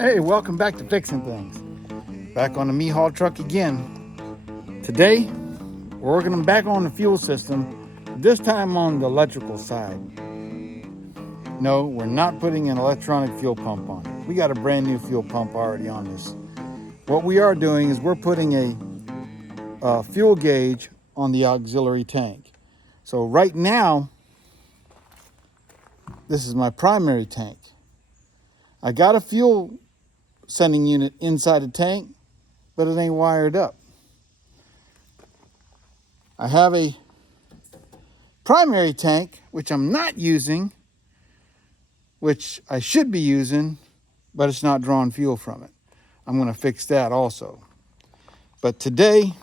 Hey, welcome back to Fixing Things. Back on the Mehall truck again. Today, we're working back on the fuel system, this time on the electrical side. No, we're not putting an electronic fuel pump on it. We got a brand new fuel pump already on this. What we are doing is we're putting a fuel gauge on the auxiliary tank. So right now, this is my primary tank. I got a fuel sending unit inside the tank, but it ain't wired up. I have a primary tank, which I'm not using, which I should be using, but it's not drawing fuel from it. I'm going to fix that also. But today,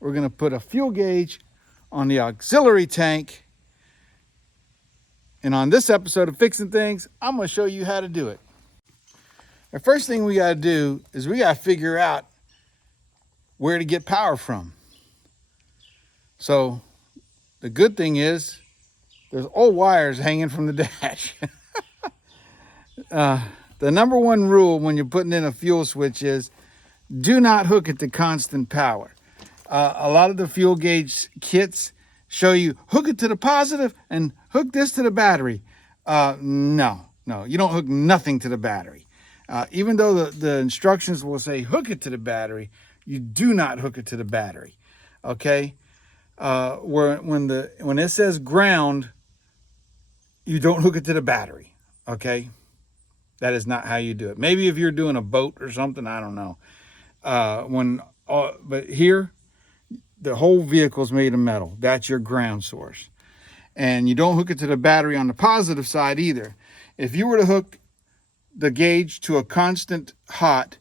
we're going to put a fuel gauge on the auxiliary tank. And on this episode of Fixing Things, I'm going to show you how to do it. The first thing we got to do is we got to figure out where to get power from. So the good thing is there's old wires hanging from the dash. The number one rule when you're putting in a fuel switch is do not hook it to constant power. A lot of the fuel gauge kits show you hook it to the positive and hook this to the battery. No, you don't hook nothing to the battery. Even though the instructions will say hook it to the battery, you do not hook it to the battery. Okay? When it says ground, you don't hook it to the battery. Okay? That is not how you do it. Maybe if you're doing a boat or something, I don't know. But here, the whole vehicle is made of metal. That's your ground source. And you don't hook it to the battery on the positive side either. If you were to hook the gauge to a constant hot,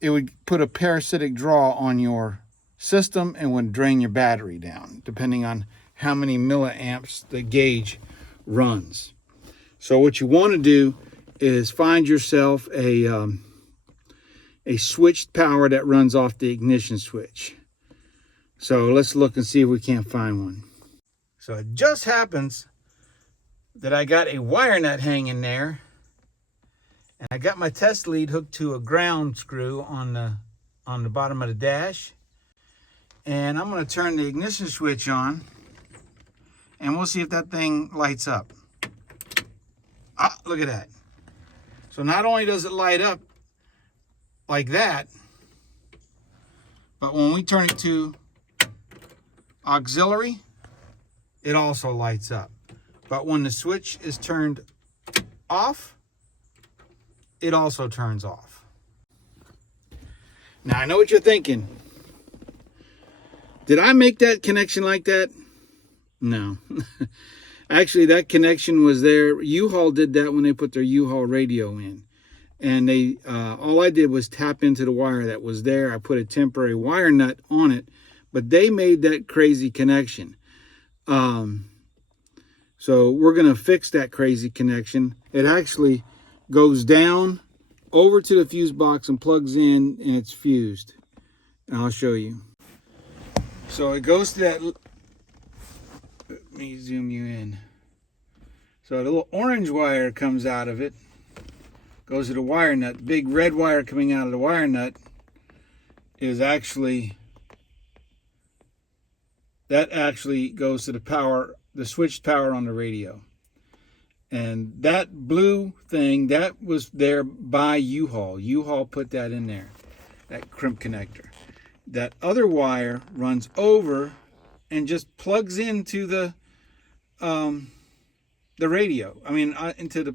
it would put a parasitic draw on your system and would drain your battery down, depending on how many milliamps the gauge runs. So what you want to do is find yourself a switched power that runs off the ignition switch. So let's look and see if we can't find one. So it just happens that I got a wire nut hanging there, and I got my test lead hooked to a ground screw on the bottom of the dash. And I'm going to turn the ignition switch on, and we'll see if that thing lights up. Ah, look at that. So not only does it light up like that, but when we turn it to auxiliary, it also lights up. But when the switch is turned off, it also turns off. Now I know what you're thinking. Did I make that connection like that? No. Actually, that connection was there. U-Haul did that when they put their U-Haul radio in. And they all I did was tap into the wire that was there. I put a temporary wire nut on it, but they made that crazy connection. So we're going to fix that crazy connection. It actually goes down over to the fuse box and plugs in, and it's fused. And I'll show you. So it goes to that. Let me zoom you in. So the little orange wire comes out of it, goes to the wire nut. Big red wire coming out of the wire nut is actually, that actually goes to the power, the switched power on the radio. And that blue thing, that was there by U-Haul. U-Haul put that in there, that crimp connector. That other wire runs over and just plugs into the radio. I mean, into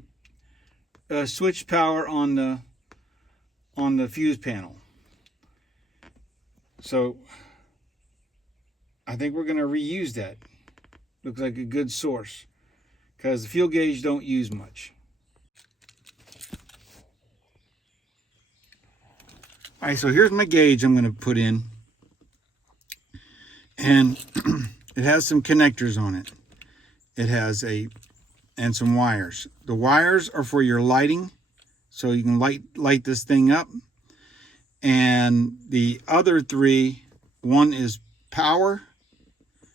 the switch power on the fuse panel. So I think we're going to reuse that. Looks like a good source because the fuel gauge don't use much. All right, so here's my gauge I'm going to put in, and it has some connectors on it. It has and some wires. The wires are for your lighting, so you can light this thing up. And the other three, one is power,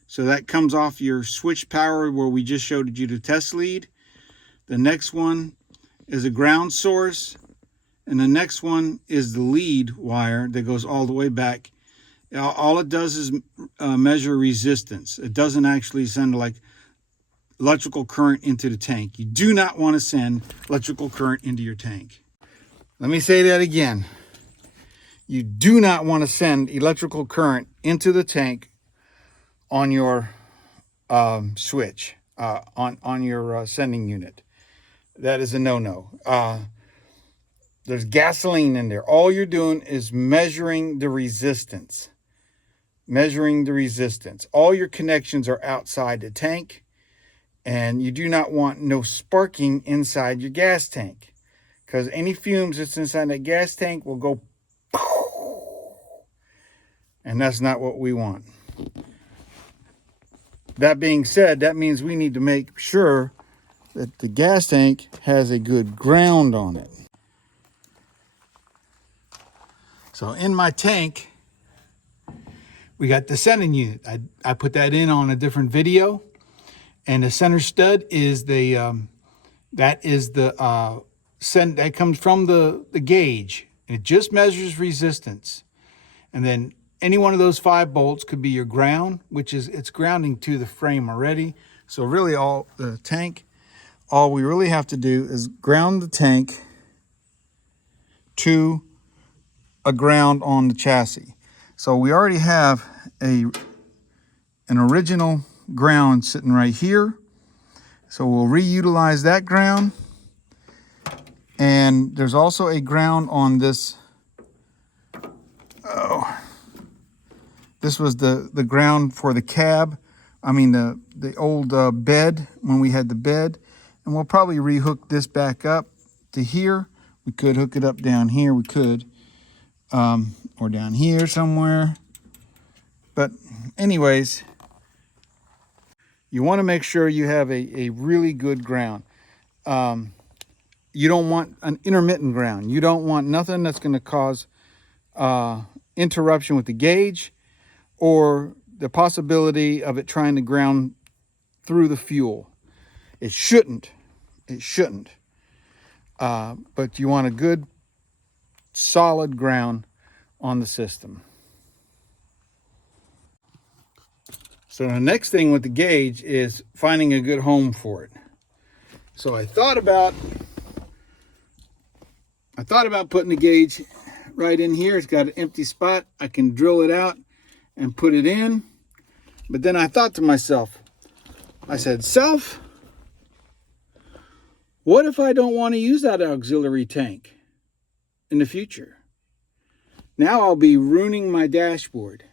so that comes off your switch power where we just showed you the test lead. The next one is a ground source. And the next one is the lead wire that goes all the way back. All it does is measure resistance. It doesn't actually send like electrical current into the tank. You do not want to send electrical current into your tank. Let me say that again. You do not want to send electrical current into the tank on your switch, on your sending unit. That is a no-no. There's gasoline in there. All you're doing is measuring the resistance. Measuring the resistance. All your connections are outside the tank, and you do not want no sparking inside your gas tank, because any fumes that's inside that gas tank will go and that's not what we want. That being said, that means we need to make sure that the gas tank has a good ground on it. So in my tank, we got the sending unit. I put that in on a different video, and the center stud is the that comes from the gauge. It just measures resistance, and then any one of those 5 bolts could be your ground, which is it's grounding to the frame already. So really, all we really have to do is ground the tank to a ground on the chassis. So we already have an original ground sitting right here. So we'll reutilize that ground. And there's also a ground on this. Oh, this was the ground for the cab. I mean the old bed, when we had the bed. And we'll probably rehook this back up to here. We could hook it up down here. We could. Or down here somewhere. But anyways, you want to make sure you have a really good ground. You don't want an intermittent ground. You don't want nothing that's going to cause interruption with the gauge, or the possibility of it trying to ground through the fuel. It shouldn't. But you want a good solid ground on the system. So the next thing with the gauge is finding a good home for it. So I thought about putting the gauge right in here. It's got an empty spot. I can drill it out and put it in. But then I thought to myself, I said, self, what if I don't want to use that auxiliary tank in the future? Now I'll be ruining my dashboard.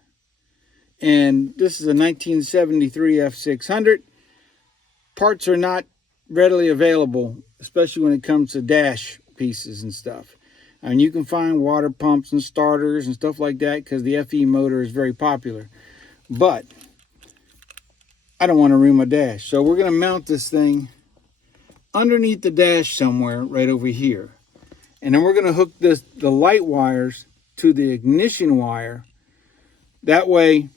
And this is a 1973 F600. Parts are not readily available, especially when it comes to dash pieces and stuff. I mean, you can find water pumps and starters and stuff like that because the FE motor is very popular. But I don't want to ruin my dash. So we're going to mount this thing underneath the dash somewhere right over here. And then we're going to hook the light wires to the ignition wire. That way,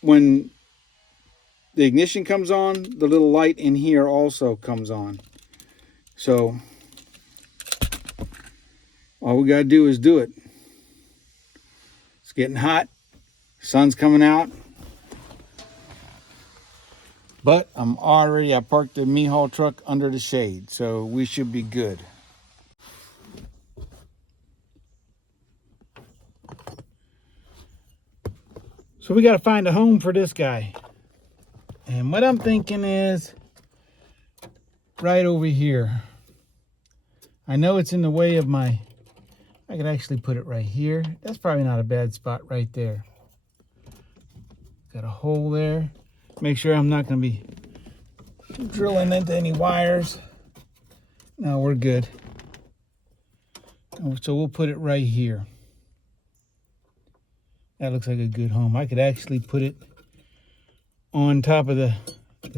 when the ignition comes on, the little light in here also comes on. So all we got to do is do it. It's getting hot. Sun's coming out. But I parked the Mihal truck under the shade, so we should be good. So we got to find a home for this guy. And what I'm thinking is right over here. I know it's in the way of I could actually put it right here. That's probably not a bad spot right there. Got a hole there. Make sure I'm not going to be drilling into any wires. No, we're good. So we'll put it right here. That looks like a good home. I could actually put it on top of the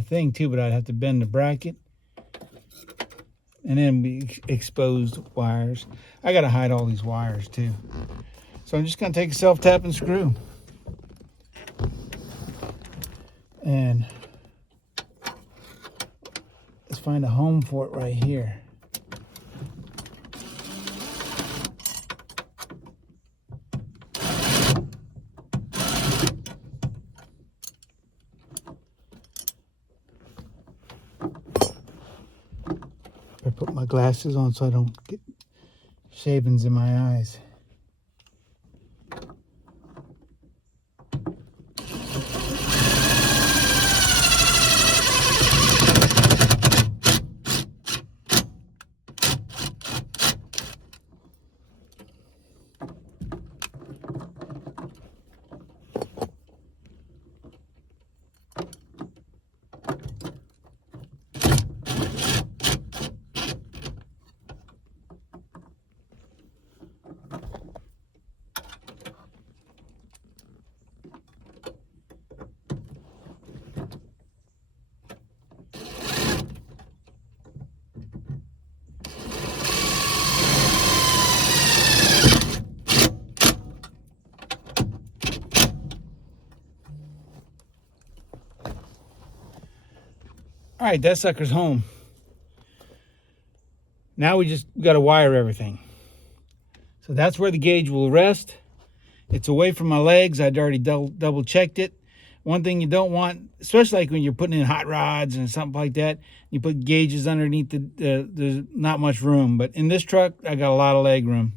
thing too, but I'd have to bend the bracket. And then be exposed wires. I got to hide all these wires too. So I'm just going to take a self-tapping screw. And let's find a home for it right here. I put my glasses on so I don't get shavings in my eyes. All right, that sucker's home. Now we just got to wire everything. So that's where the gauge will rest. It's away from my legs. I'd already double checked it. One thing you don't want, especially like when you're putting in hot rods and something like that, you put gauges underneath there's not much room. But in this truck, I got a lot of leg room.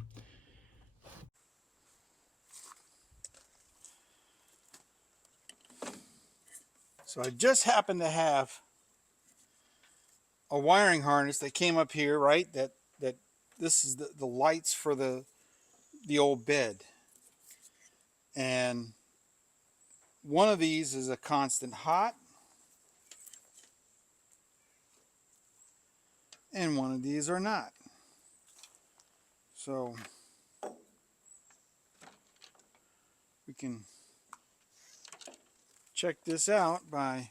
So I just happen to have a wiring harness that came up here, right? That this is the lights for the old bed. And one of these is a constant hot. And one of these are not. So we can check this out by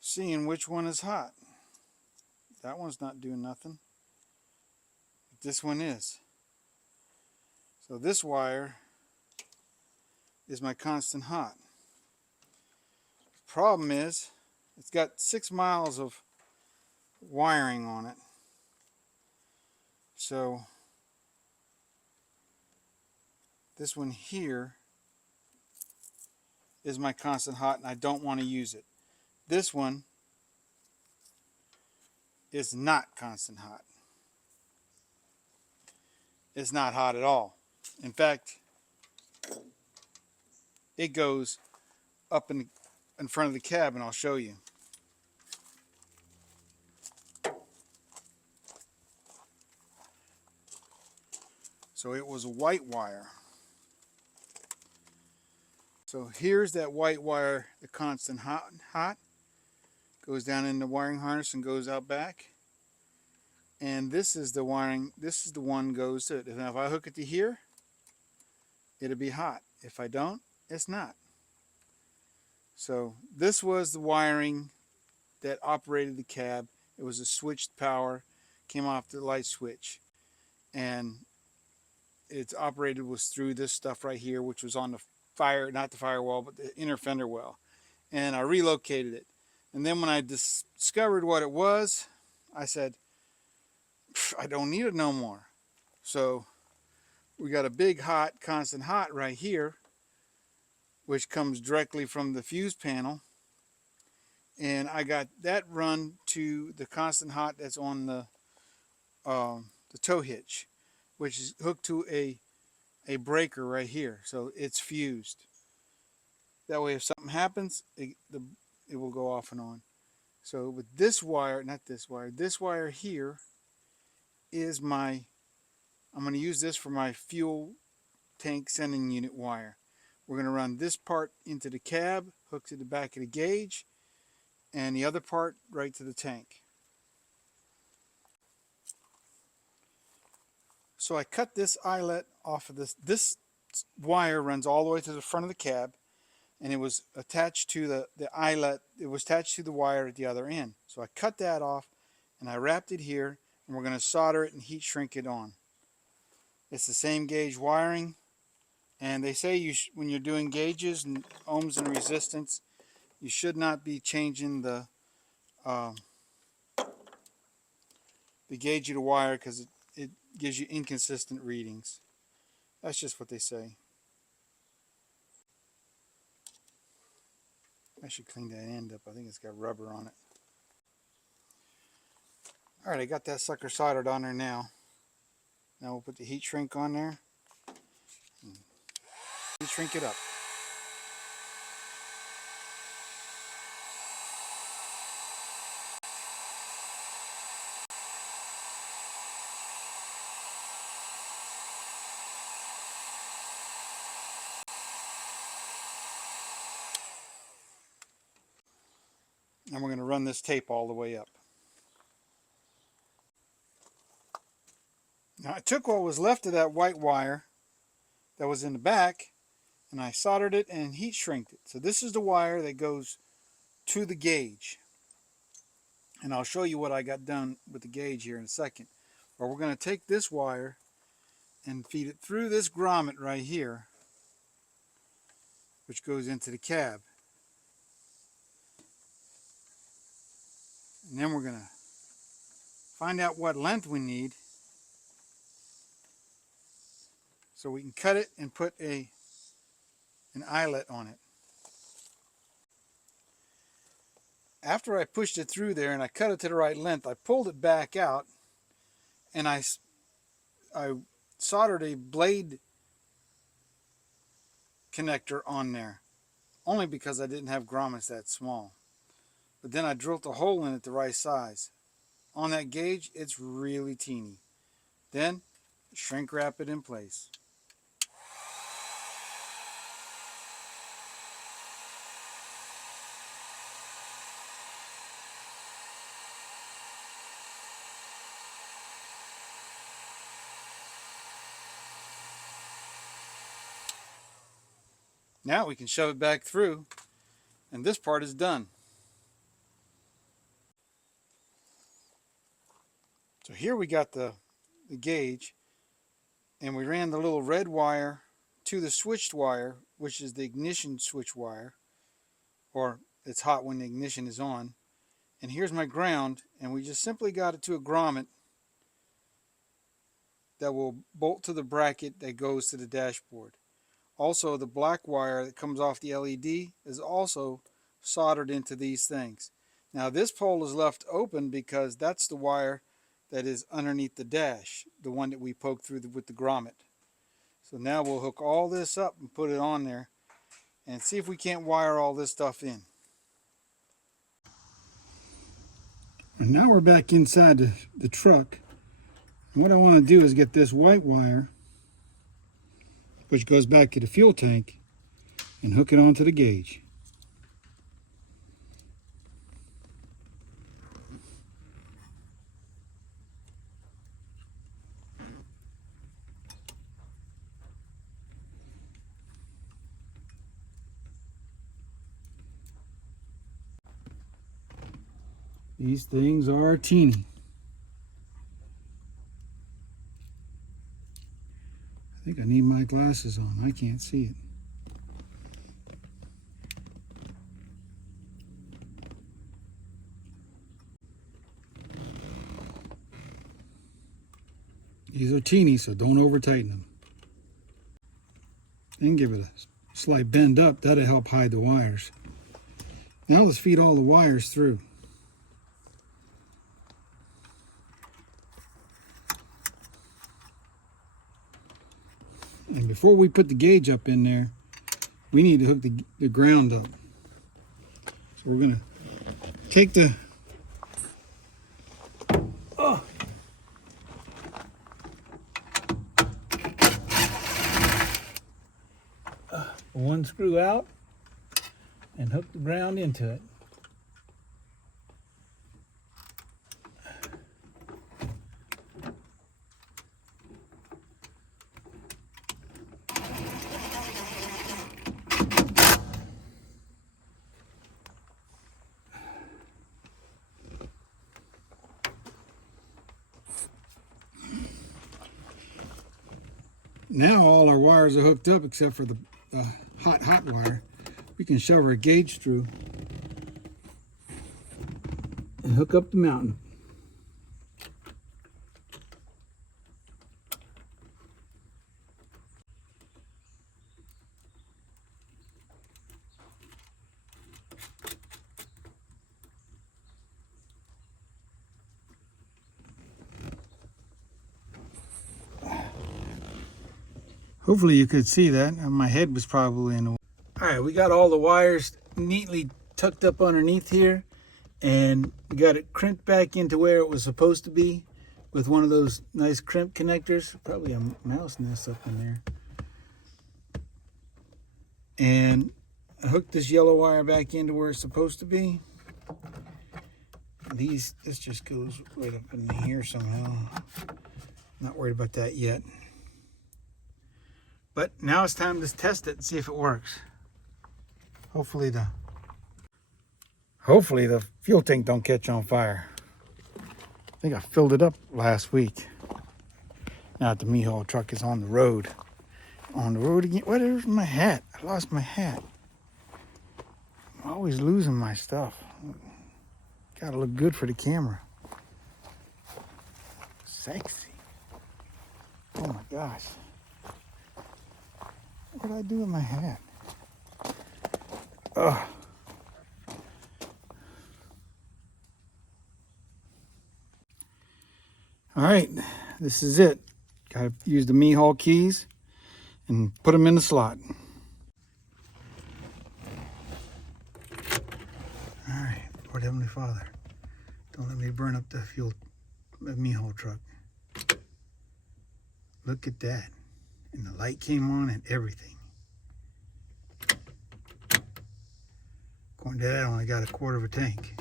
seeing which one is hot. That one's not doing nothing. But this one is. So this wire is my constant hot. Problem is, it's got 6 miles of wiring on it. So this one here is my constant hot, and I don't want to use it. This one is not constant hot. It's not hot at all. In fact, it goes up in front of the cab, and I'll show you. So it was a white wire. So here's that white wire, the constant hot. Goes down in the wiring harness and goes out back. And this is the wiring, this is the one goes to it. Now if I hook it to here, it'll be hot. If I don't, it's not. So this was the wiring that operated the cab. It was a switched power, came off the light switch. And it's operated was through this stuff right here, which was on the fire, not the firewall, but the inner fender well. And I relocated it. And then when I discovered what it was, I said, I don't need it no more. So we got a big hot, constant hot right here, which comes directly from the fuse panel. And I got that run to the constant hot that's on the tow hitch, which is hooked to a breaker right here. So it's fused. That way if something happens, it will go off and on. So with this wire, not this wire here is my, I'm going to use this for my fuel tank sending unit wire. We're going to run this part into the cab, hook to the back of the gauge, and the other part right to the tank. So I cut this eyelet off of this. This wire runs all the way to the front of the cab, and it was attached to the eyelet. It was attached to the wire at the other end. So I cut that off, and I wrapped it here, and we're going to solder it and heat shrink it on. It's the same gauge wiring, And they say when you're doing gauges and ohms and resistance, you should not be changing uh, the gauge of the wire because it gives you inconsistent readings. That's just what they say. I should clean that end up. I think it's got rubber on it. All right, I got that sucker soldered on there now. Now we'll put the heat shrink on there. Heat shrink it up. And we're going to run this tape all the way up. Now I took what was left of that white wire that was in the back and I soldered it and heat shrinked it. So this is the wire that goes to the gauge. And I'll show you what I got done with the gauge here in a second. But we're going to take this wire and feed it through this grommet right here, which goes into the cab. And then we're going to find out what length we need so we can cut it and put an eyelet on it. After I pushed it through there and I cut it to the right length, I pulled it back out and I soldered a blade connector on there, only because I didn't have grommets that small. But then I drilled a hole in it the right size. On that gauge, it's really teeny. Then shrink wrap it in place. Now we can shove it back through, and this part is done. So here we got the gauge, and we ran the little red wire to the switched wire, which is the ignition switch wire, or it's hot when the ignition is on. And here's my ground, and we just simply got it to a grommet that will bolt to the bracket that goes to the dashboard. Also, the black wire that comes off the LED is also soldered into these things. Now this pole is left open because that's the wire that is underneath the dash, the one that we poked through with the grommet. So now we'll hook all this up and put it on there and see if we can't wire all this stuff in. And now we're back inside the truck. And what I want to do is get this white wire, which goes back to the fuel tank, and hook it onto the gauge. These things are teeny. I think I need my glasses on. I can't see it. These are teeny, so don't over tighten them. Then give it a slight bend up. That'll help hide the wires. Now let's feed all the wires through. And before we put the gauge up in there, we need to hook the ground up. So we're going to take the one screw out and hook the ground into it. now all our wires are hooked up except for the hot wire. We can shove our gauge through and hook up the mountain. Hopefully you could see that. My head was probably in the way. All right, we got all the wires neatly tucked up underneath here, and we got it crimped back into where it was supposed to be with one of those nice crimp connectors. Probably a mouse nest up in there. And I hooked this yellow wire back into where it's supposed to be. This just goes right up in here somehow. Not worried about that yet. But now it's time to test it and see if it works. Hopefully the fuel tank don't catch on fire. I think I filled it up last week. Now that the Mehaul truck is on the road. On the road again. Where's my hat? I lost my hat. I'm always losing my stuff. Gotta look good for the camera. Sexy. Oh my gosh. What did I do with my hat? Ugh. All right, this is it. Gotta use the Mehaul keys and put them in the slot. All right, Lord Heavenly Father, don't let me burn up the fuel Mehaul truck. Look at that. And the light came on and everything. According to that, I only got a quarter of a tank.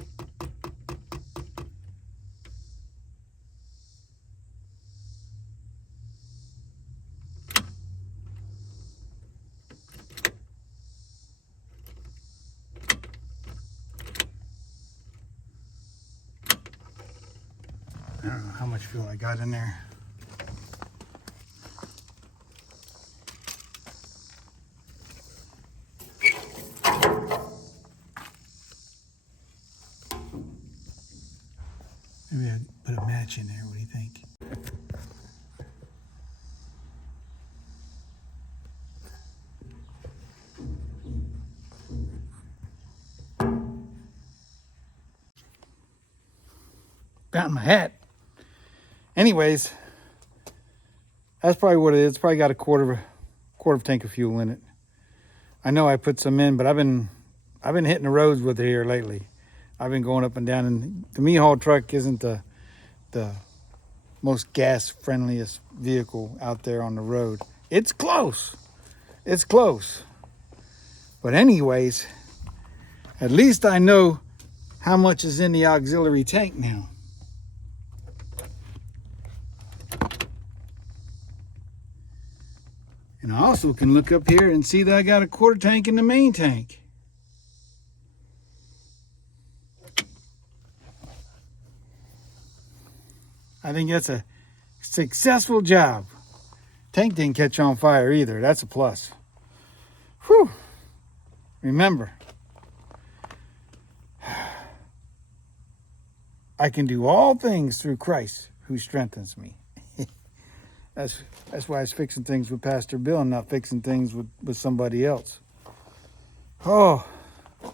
I don't know how much fuel I got in there. Maybe I'd put a match in there. What do you think? Found my hat. Anyways, that's probably what it is. It's probably got a quarter of a tank of fuel in it. I know I put some in, but I've been hitting the roads with it here lately. I've been going up and down, and the Mehaul truck isn't the most gas friendliest vehicle out there on the road. It's close. It's close. But anyways, at least I know how much is in the auxiliary tank now. And I also can look up here and see that I got a quarter tank in the main tank. I think that's a successful job. Tank didn't catch on fire either. That's a plus. Whew. Remember, I can do all things through Christ who strengthens me. That's why I was fixing things with Pastor Bill and not fixing things with somebody else. Oh, it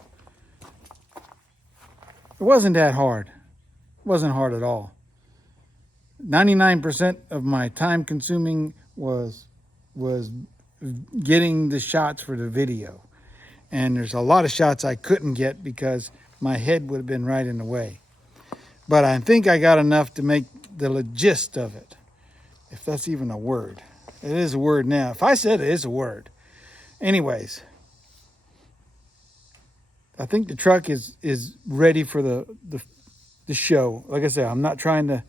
wasn't that hard. It wasn't hard at all. 99% of my time consuming was getting the shots for the video. And there's a lot of shots I couldn't get because my head would have been right in the way. But I think I got enough to make the gist of it. If that's even a word. It is a word now. If I said it, it's a word. Anyways, I think the truck is ready for the show. Like I said, I'm not trying to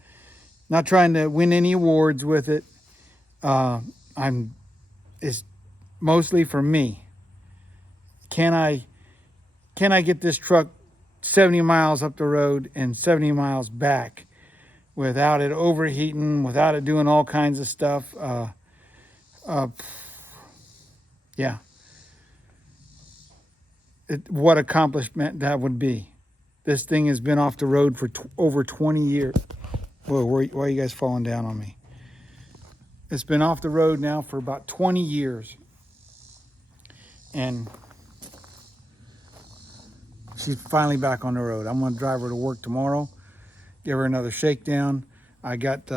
win any awards with it. It's mostly for me. Can I get this truck 70 miles up the road and 70 miles back without it overheating, without it doing all kinds of stuff? Uh, yeah. What accomplishment that would be. This thing has been off the road for over 20 years. Whoa, why are you guys falling down on me? It's been off the road now for about 20 years. And she's finally back on the road. I'm going to drive her to work tomorrow, give her another shakedown. I got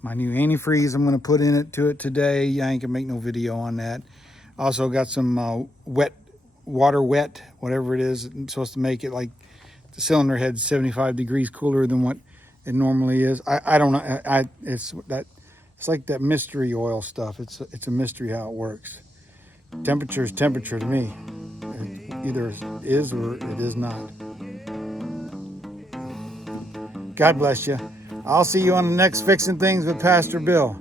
my new antifreeze I'm going to put to it today. I ain't going to make no video on that. Also got some water wet, whatever it is. It's supposed to make it like the cylinder head's 75 degrees cooler than what it normally is. I don't know. It's like that mystery oil stuff. It's a mystery how it works. Temperature is temperature to me. It either is or it is not. God bless you. I'll see you on the next Fixing Things with Pastor Bill.